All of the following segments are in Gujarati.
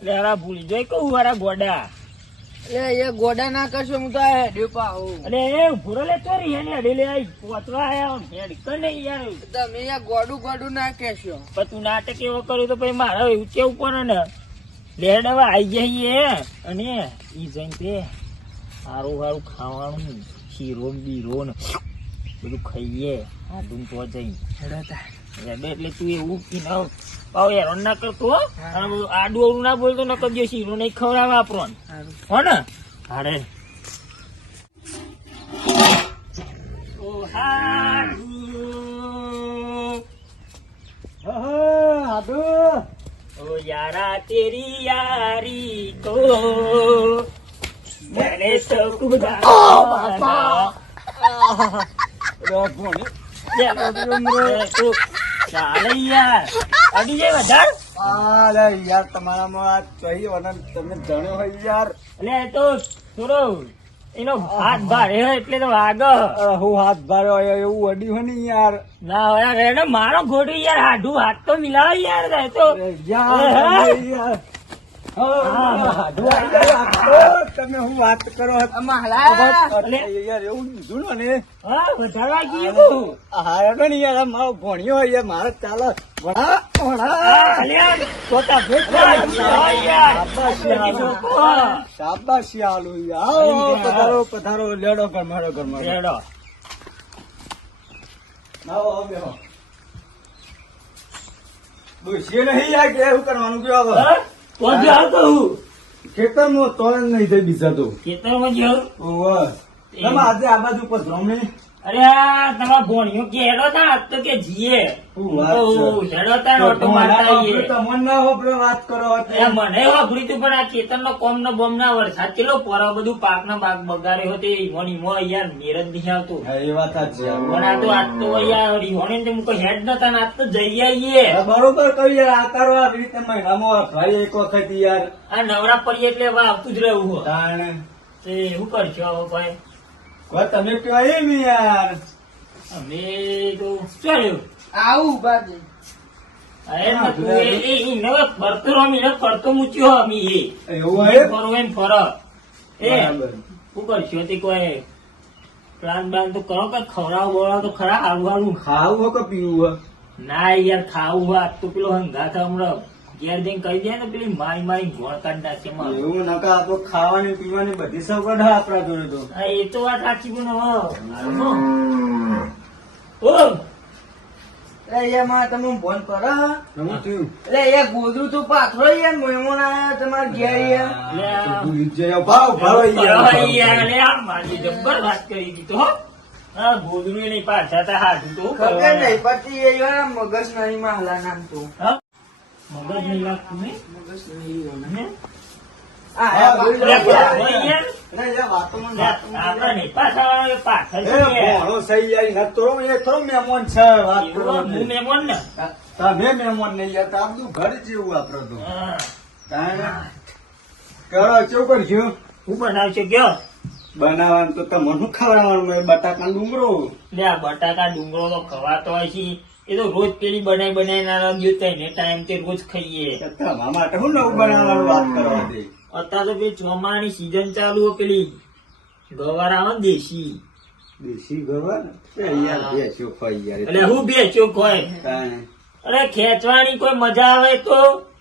એટલે હારા ભૂલી જોઈ કહું હારા ગોડા એ ગોડા ના કરશો હું તો આ ડેપા હોઉં. અરે એ ભૂરો લે ચોરી એને અડેલે પોતવા આયા હેડ કર નહીં યાર તમે યાર ગોડું ના કહેશો. પણ તું નાટક એવો કર્યું તો પછી મારે એવું કેવું પડે ને લેડ હવે આવી જઈએ અને ઈ જઈને તે સારું સારું ખાવાનું શીરો ને બીરો ને બધું ખાઈએ આદું તો જઈને એટલે તું એવું કી ના પાવ હેરાન ના કરતો હો આડું અવડું ના બોલતો ન કરજો શીરો નહીં ખવડાવે આપણો હો ને હારે ઓ હાડુ ओ यारा तेरी यारी को मैंने तो खूब ચાલે યાર અડી જાય વધાર યાર તમારામાં જોઈએ તમે જાણ્યો હોય યાર એટલે તો થોડો એનો હાથ ભારે હોય એટલે તો વાગ હું હાથ ભારે હોય એવું અડી હોય ને યાર ના હોય મારો ઘોડું યાર હાડું હાથ તો મિલાવે યાર તો તમે હું વાત કરો યાર એવું લીધું ને હા વધારવા ગયું હા ને યાર મારો ભણ્યો હોય મારે ચાલો શાબાશી આલુ પધારો પધારો લેડો ઘરમાડો ઘરમાડો રેડો દોષીએ નહીં યાર કે એવું કરવાનું કેવું ખેતરમાં તો નહીં થઈ બીજા તો ખેતરમાં જવું તમે આજે આ બાજુ પધરો ને અરે આ તમારા ભોણિયો કે હેડો તા આજ તો કે જીએ હેડો તા ઓટો મારતા આવીએ. તમને ના હોપડે વાત કરો મને વાપરી તું પણ આ ખેતર નો કોમ નો બોમ ના વરસાદ કેટલો પરો બધું પાક ના પાક બગાડ્યો હતો ઈમો યાર મેર જ નહીં આવતું એ વાત સાચી પણ આ તો આજ તો યાર રીહોણે હેડ નતા ને આજ તો જઈ આવીએ બરોબર કહ્યું યાર આ કરવા આવી રીતે મહિનામાં ભાઈ એક વખત યાર આ નવરા પડીએ એટલે હવે આવતું જ રહેવું હોય તાણે તે શું કરશો હવે ભાઈ તમે કયો એમ યાર અમે તો ચાલ્યું આવું બાજુ કરતો મૂક્યો અમે એવું હોય ફરો એમ ફરો એ બરાબર. શું કરશો તે કોઈ પ્લાન બાન તો કરો કે ખવડાવ બોલાવ તો ખરા હારું હારું ખાવું હો કે પીવું ના યાર ખાવું હોય આજ તો પેલો હંગા હમણાં ઘેર જઈને કહી દે ને પેલી મારી મારી ગોળ કાઢ નાખે હો એવું નકા આપડે ખાવાની પીવાની બધી સગવડ હા આપડા જોડે તો હા એ તો વાત સાચી પણ એમાં તમે ફોન કરો શું થયું? એટલે એ ગોદરું તો પાથરો યાર મહેમાન આયા તમારા ઘેર યાર ભૂલી જ જાય. ભાવ ભાવ યાર. મારી જબ્બર વાત કરી દીધો હો હા ગોદરું નહીં પાછા તા હાથું તો ખબર નહીં પછી એ યાર મગજ નહીં માહલા નામ તો મગજ નહીં લાગતું ને મગજ નહીં હે? આ હા, પાછળ બોલ, બોલ. યાર. હોય યાર. ના, યાર, વાતોમાં આપડે નહીં પાછા પાછળ એ છે યાર. ભોણો સહી યાર. ના તો એ થોડો મહેમાન છે વાત એવું કરવાની. હું મહેમાન ને તમે મહેમાન નહીં યાર. તો આપણું ઘર જેવું આપડે તો હા. તાણે. કરો કેવું કરશું હું બનાવશે કયો બનાવવાનું તો તમને શું ખવડાવવાનું બટાકા ડુંગરો લે આ બટાકા ડુંગળો તો ખવાતો હોય છે એ તો રોજ પેલી બનાવી ના ગયો તઈને ટાઈમ તે રોજ ખાઈએ તમારા માટે શું નવું બનાવવાનું વાત કરવા દે અત્યારે તો પેલી ચોમાની સીઝન ચાલુ હોય પેલી ગવાર આવે ને દેશી દેશી ગવાર ને યાર બેસ્યો ખાઈ યાર એટલે હું બેચ્યો કોઈ તાણે. અરે ખેંચવાની કોઈ મજા આવે તો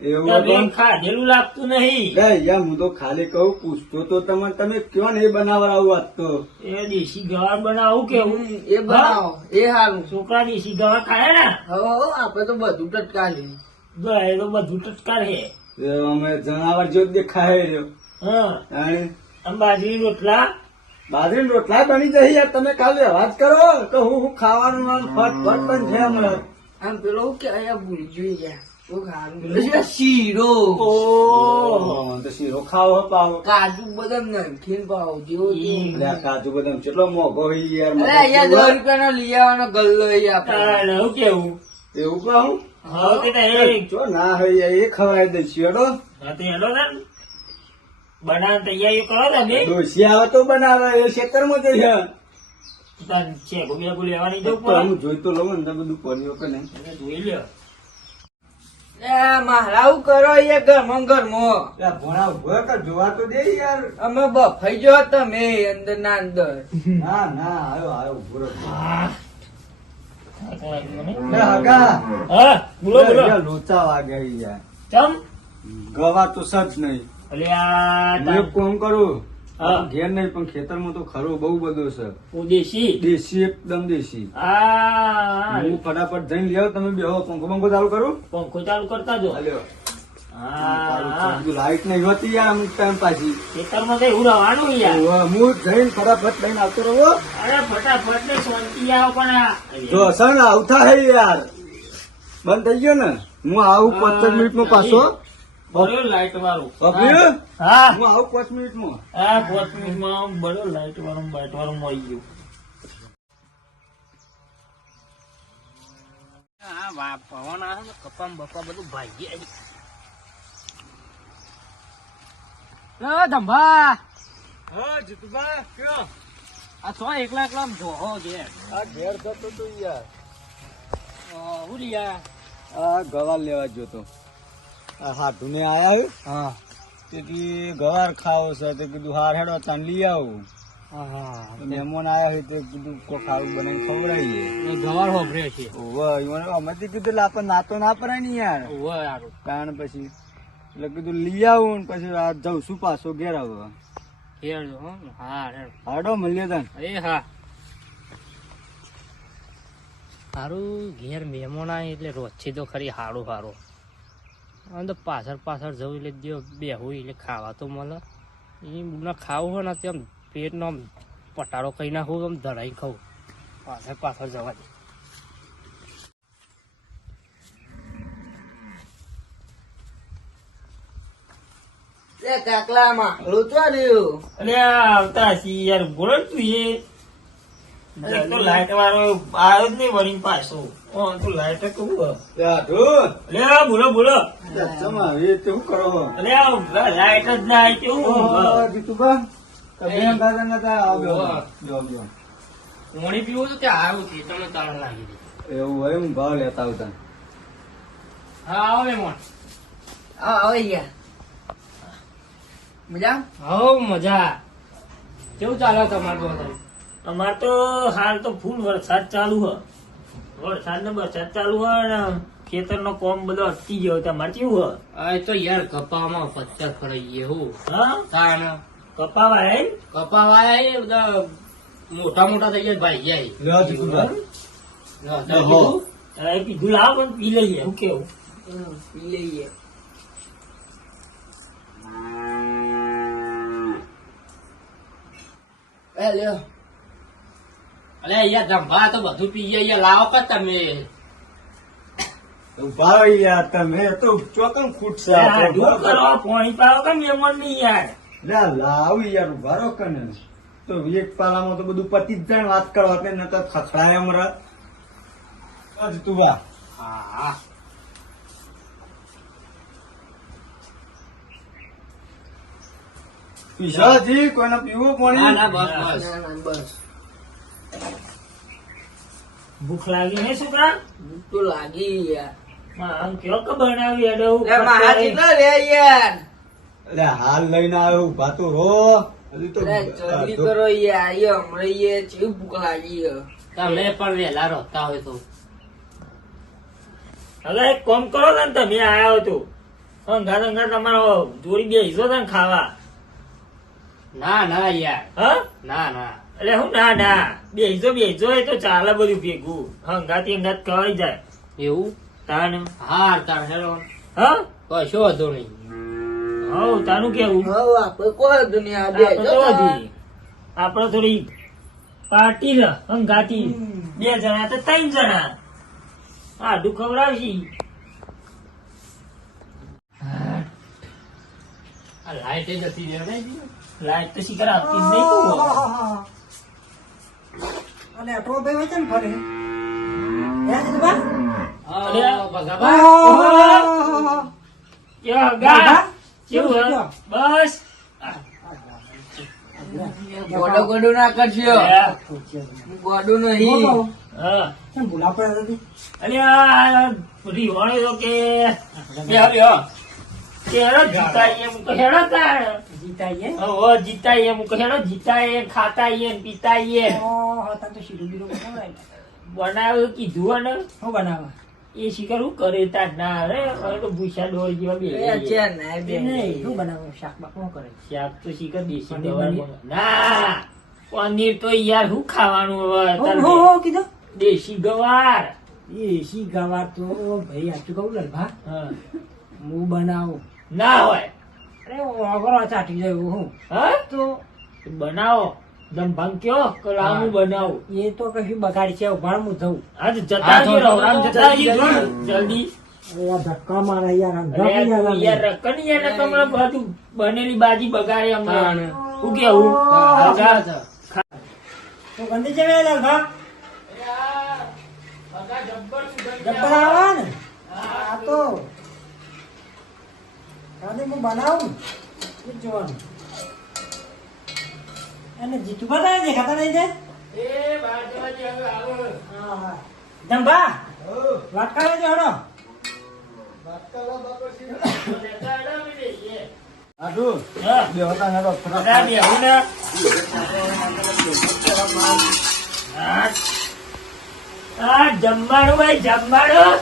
એવું તમે પણ ખાધેલું લાગતું નહીં લે યાર હું તો ખાલી કહું પૂછતો તો તમે કયો ને એ બનાવડાવું આજ તો એ દેશી ગવાર બનાવું કેવું એ બનાવો એ હારું છોકરા દેશી ગવાર ખાય ને હવે આપડે તો બધું ટટકા લે એ તો બધું ટટકાર હે એ અમે જનાવર જો દેખાય રહ્યો હા તાણે. આમ બાજરી રોટલા બાજરીના રોટલા બની જાય યાર તમે કાલે અવાજ કરો તો હું ખાવાનું નામ ફટ ફટ પણ છે હમણાં આમ પેલો કે અહીંયા ભૂલી જોઈ ગયા શું ખારું શીરો ઓહ તો શીરો ખાવો પાવો કાજુ બદામ નાખીને પાવ જેવો એટલે આ કાજુ બદામ કેટલો મોઘો હોય યાર અરે અહીંયા 10 રૂપિયાનો લઈ આવવાનો ગલ્લો અહીં આપણે તારું કેવું એવું કહું હા તે તો એ જો ના હોય એ ખવડાવી દે શેડો હા તો હેલો ને બનાવ તૈયારી કરો તમે ડોસી આવે તો બનાવે એ ખેતરમાં જઈએ છે ગુમિયા લેવાની જવું તો હું જોઈ તો લઉં ને બધું પડ્યો કે નહીં પડે જોઈ લ્યો મારા આવું કરો એ ઘરમાં ઘરમાં લે ભોણા ઉભો કર જોવા તો દે યાર. અમે બફાઈ જો તમે અંદર ના અંદર. ના ના આયો ઉભો રહો. થાક લાગ્યો મને. લે હગા હા બોલો બોલો. યાર લોચા વાગે યાર. ચમ ગવા તો સજ નહીં. અલ્યા હું એક કામ કરું. હા. ઘેર નહીં પણ ખેતરમાં તો ખરો બહુ બધો છે. દેશી દેશી એકદમ દેશી. હા હું ફટાફટ જઈને લેવો તમે બેહો. પંખો બંખો ચાલુ કરું. પંખો ચાલુ કરતા જો. હાલ્યો. હા લાઈટ નહીં હોતી યાર અમુક ટાઈમ પાછી. ખેતરમાં તો એવું રહેવાનું યાર. હું જઈને ફટાફટ લઈને આવતો રહો. અરે ફટાફટ ને શાંતિ આવો પણ જો સર આવતા હે યાર. બંધ થઈ ગયો ને. હું આવું 15 મિનિટમાં પાછો. બરો લાઈટ વાળું. બાપુ, હા હું આવું 5 મિનિટમાં. હા 5 મિનિટમાં બરો લાઈટ વાળું બાઈટ વાળું મળી ગયું. હા વાહ પવન આવે ને કપામ બપા બધું ભાઈ ગયા ધંભા. હા જીતુભા કયો? આ છો એકલા એકલા જોહો ઘેર આ ઘેર જતો તો યાર. ઉડિયા. આ ગવાર લેવા જોતો. આ હાટુને આયા હે. હા તેથી ગવાર ખાવો છે તે કીધું હાર હેડો તાન લઈ આવું. હા મહેમાન આયા હોય તો કીધું કોઈ ખાવું બનાવીને ખવડાવીએ. ગવાર હોભરે છે. ઓવે ઈવન અમેથી કીધું લે આપણે નાતો ના પરાય ને યાર. ઓવે યારું કારણ પછી એટલે કીધું લઈ આવું ને પછી આ જઉં છું પાછો ઘેર આવવા. હેડ હા હેડ હાડો મળીએ તને. એ હા સારું ઘેર મહેમાન આવે એટલે રોજથી તો ખરી હારું હારું આમ તો પાછળ પાછળ જવું એટલે જો બેહું એટલે ખાવા તો મળે એ ના ખાવું હોય ને તેમ પેટનો આમ પટારો કહી નાખું આમ ધરાઈ ખાવું પાછળ પાછળ જવા દે. કાકલા માં લોચવા રહ્યું. અરે આવતા છી યાર બોલો ને તું એ તો લાઈટ વાળો આવ્યો જ નહીં વળી પાછો તું લાઈટ કહું હાટુ અરે બોલો બોલો જમા એ તે શું કરો છો? અરે લાઈટ જ ના આવી કેવું જીતુભા તમે એમ દાદા નતા આવ્યો. જો જો પાણી પીવું તો ત્યાં આવ્યું છે તમને તાળ લાગી ગઈ. એવું હોય હું ભાવ લેતા આવતા. હા આવો મહેમાન. આવે યાર મજા. હવ મજા. કેવું ચાલે તમારે બધું? અમારે તો હાલ તો ફૂલ વરસાદ ચાલુ હ. વરસાદ ને વરસાદ ચાલુ હ ને ખેતર નો કોમ બધો અટકી ગયો. તમારે કેવું હ? આ તો યાર કપામાં પથ્થર ફરાઈ ગયો હું હા તાણ કપા વાય કપા વાયા એ બધા મોટા મોટા થઈ ગયા ભાઈ જાય લ્યો જીતુભા. પીધું લાવ પણ પી લઈએ શું કેવું? પી લઈએ. લ્યો અલે યાર જંભા તો બધું પી ગયા યાર લાવો કે તમે ઉભા રહી યાર તમે તો ચોકન ખૂટશે આપણે. શું કરો પાણી પાવો કે મહેમાન ની યાર? લે લાવ યાર ઉભા રહો કને. તો એક પાલામાં તો બધું પતી જ જાય ને વાત કરવા તે નકર ખખડાય અમરા. જીતુભા હા પીસાજી કોઈને પીવું ના ના પાણી? બસ બસ ના ના બસ ભૂખ લાગી ને છોકરા? ભૂખ તો લાગી યાર. આમ કયો કે બનાવી અડવું લે મારા કેટલા રે યાર. એટલે હાલ લઈને આવ્યો ઉભા તો રહો. હજી તો લે જલ્દી કરો યાર. એ હમણાં ચેવી ભૂખ લાગી છે. તમે પણ વહેલા રોતા હોય તો હવે એક કામ કરો ને તમે આયા તો અંગાત અંગાત તમારો જોડી બેસો ને ખાવા. ના ના યાર હા ના ના એટલે હું ના ના બેસો એ તો ચાલે બધું ભેગું હંગાતી અંગાત કવાઈ જાય એવું તાન હા તાણ હેરો હા કશો વાંધો નહીં હવ તાનું કેવું? હવે આપણે કોઈ દુનિયા બે આપણે તો વધી. આપણે થોડી પાર્ટી ર હંગાતી 2 જણા તો 3 જણા આડું ખવડાવશી. આ લાઈટ જતી રહે ને લાઈટ તો શીખર આપતી જ નહીં તું. અને આટલો ભાઈ હોય છે ને ફરે યાર જીતુભા. ભગાભાઈ કેવા હગા? કેવું હે? બસ ગોડો ગોડો ના કરશો ગોડું નહીં હા કેમ ભૂલા પડ્યા નથી? અને આ રીવાણો તો કે લ્યો, લ્યો. કે હેડો જીતાઈએ એમ તો હેડો તાણ. જીતાઈએ? હવે જીતાઈએ એમ તો હેડો જીતાઈએ, ખાતાઈએ ને પીતાઈએ. ઓહો, તાર તો શીરું બીરું બનાવાય ને. બનાવ્યું કીધું ને શું બનાવવા? એ શિકાર શું કરે તાર ના રે હવે તો ભૂસા ડોર જેવા બે નહીં, શું બનાવવા? શાક બાક શું કરે? શાક તો શિકાર દેશી પનીર ગવાર બનીર? ના પનીર તો યાર શું ખાવાનું હવે હું તારે? કીધું? દેશી ગવાર. દેશી ગવાર તો ભાઈ સાચું કહું લલભા, હા. હું બનાવું. ના હોય અરે ઓગરો ચાટી જાય હું હા તો બનાવો દમ ભાંગ કયો કે લાવું બનાવું. એ તો કશું બગાડ છે. ઉભાણ હું થઉં. આજ જતા રહીએ, રવરામ જતા રહીએ, જલ્દી. અરે આ ધક્કા મારે યાર, આમ અરે ધક્કી તું યાર. યાર રકની યાર ને તમને બધું બનેલી બાજી બગાડે હમણાં. શું કેવું? બગાડ. તો ગંદી જગ્યાએ લલભા જબ્બર આવે ને. આ તો ખાલી હું બનાવું એ જ જોવાનું. અને જીતું બધા દેખાતા નહીં છે. હા. જંભા વાત કરે છે હડો. હા. બધા બેહું ને. આ જમવાનું ભાઈ જમવાનું.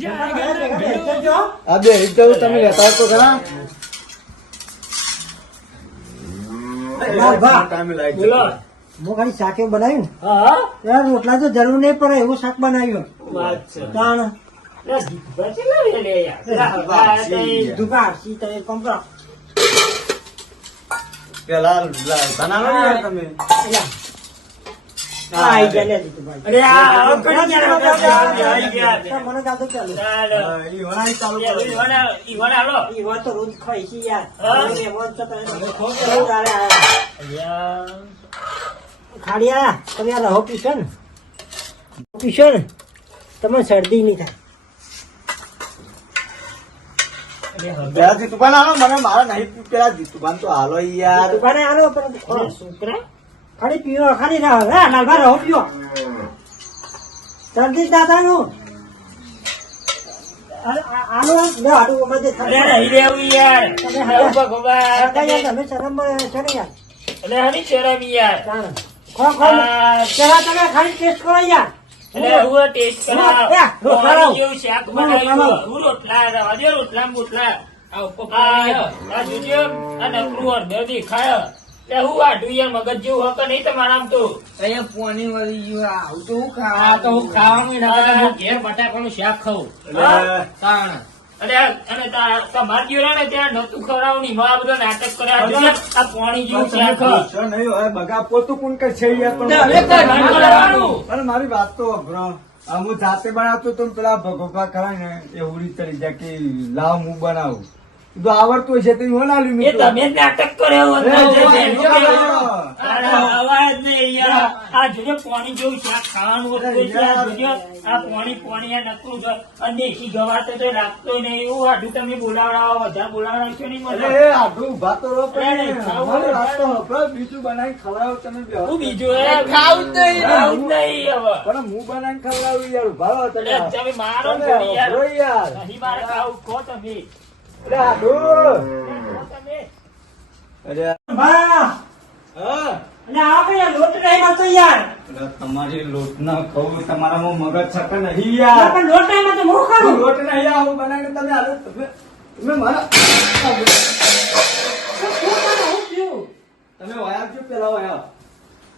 જંભા, આ બે તમે લેતા તો ખરા બોલો. હું ખાલી શાક એવું બનાવ્યું ને, હા યાર રોટલા તો જરૂર નહીં પડે એવું શાક બનાવ્યું. વાત છે. તાણ લે, જીતવા કેટલા લે લે યાર. દુકાન સીતા એક કામ કરો. પેલા બનાવો ને યાર તમે હા, આઈ ગયા લે જીતુભાઈ. અરે આ હવે કરી ગયા, આવી ગયા. તો મને ગાતો ચાલુ. ચાલો. ઈ વણાઈ ચાલુ કરો. ઈવાને હાલો. ઈ વાત તો રોજ ખાઈ છે યાર. હા? રોજ એવો જ તો તમે ખૂબ રોજ આરે આયા. અલ્યા. ખાડિયા તમે આ રહો પીશો ને, પીશો ને તમને શરદી નહીં થાય. પેલા જીતુભાઈ હાલો મને મારા નહીં પેલા જીતુભાઈ તો હાલો યાર દુકાને આલો પણ અરે છોકરા ખાલી પીવો, ખાલી રહો. હે લાલભા રહો પીવો. શરદી દાદાનું આનો લે હાડું બધે અરે નહીં રહેવું યાર. રહેવું ભગવાન. તમે શરમ છો ને યાર. અરે હની શરમ યાર. તાણ. ખો ખો આ પેલા તમે ખાલી ટેસ્ટ કરો યાર. અરે હું ટેસ્ટ કરાવ. યા, રોટલા લાવ. જેવું શાક રોટલા બનાવ્યું. લાવ. હું રોટલા લાવવા દે, રોટલા ને બોટલા. આ જોજો, આ નકરું હળદર દેખાય. એટલે હું આઢું યાર મગજ જેવું હક નહીં તમારા આમ તો. અહીંયા પોની વળી ગયું આવું તો હું આ તો હું ખાવાનું ના કરતા હું ઘેર બટાકાનું શાક ખાઉં. હા? તાણ. અને તમારે ગયો ને ત્યાં નતું ખવડાવું નહીં. આ બધા નાટક કર્યા. જોજો, આ પાણી જેવું શાક. નહીં હવે બગા પોતું કોણ કઈ છે યાર હવે કરવાનું કરવાનું. પણ મારી વાત તો અભરો હું જાતે બનાવતો તો પેલા ભગોપા કરાય ને એ ઉડી ચડી જાય કે લાવ હું બનાવું તો આવડતું હશે તો હું ના લ્યું એ તમે જ નાટક કર્યો હતો. એ જે જે જે કર્યો. અરે અવાજ નહીં યાર. આ જોજો પાણી જેવું શાક ખાવાનું હતું એટલે આ જોજો આ પાણી આ નકરું છે. અને દેશી ગવાર તો તોય લાગતો નહીં. એવું આટલું તમે બોલાવડાવો, બધા બોલાવડાવશો નહીં મને. અરે એ આટલું ઉભા તો રહો પણ અરે, ખાવું મારી વાત તો ખાવું. સાંભળો, બીજું બનાવી ખવડાવો તમે બેહો. શું બીજું હે? ખાવું જ નહીં હવે. પણ હું બનાવીને ખવડાવું યાર ઉભા રહો તમે એટલે તમે મારો ને તમે થોડી યાર. અભરો યાર નહીં મારે ખાવું, ખો તમે. અરે આટલું ખો તમે. અરે ભા હા અને આ કઈ લોટ નહીં મળતો યાર. અરે તમારી લોટ ના ખાવું તમારામાં મગજ છકે નહીં આ યાર પણ લોટ નહીં મળતો હું ખાવું. લોટ નહીં આવું બનાવીને તમે હાલો તમે મારા હું પીવું. તમે વયા છો પેલા વયા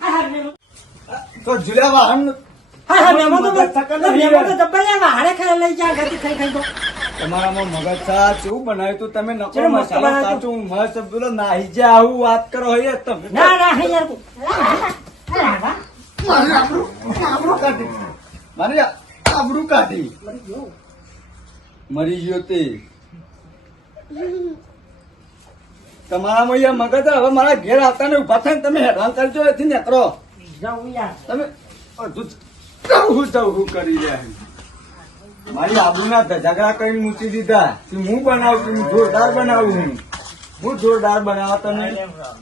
હા હા મેમો. તો જુલ્યા વાહન હા હા મેમો તો મગજ છકે નહીં મેમો તો યાર. જબ્બર યાર હારે ખાઈ લઈ જા ઘરથી ખાઈ ખાઈ તો. તમારામાં મગજ છા કેવું બનાવ્યું તું તમે નકો ચલો, મસ્ત મસાલો બનાવ્યું. કાચું મસ્ત પેલો નાહી જાય આવું વાત કરો હે તમે ના ના હે યાર તું. આબરૂ કાઢી મારી આબરૂ કાઢી મરી ગયો તે તમારામાં યાર મગજ હવે મારા ઘેર આવતા ને ઉભા થઈને તમે હેરાન કરજો એથી નીકળો જાઉં યાર. તમે જવું કરી રહ્યા મારી આબુના ઝઘડા કરીને મૂકી દીધા કે હું બનાવું છું, હું જોરદાર બનાવું હું જોરદાર બનાવવા તમે રામ રામ.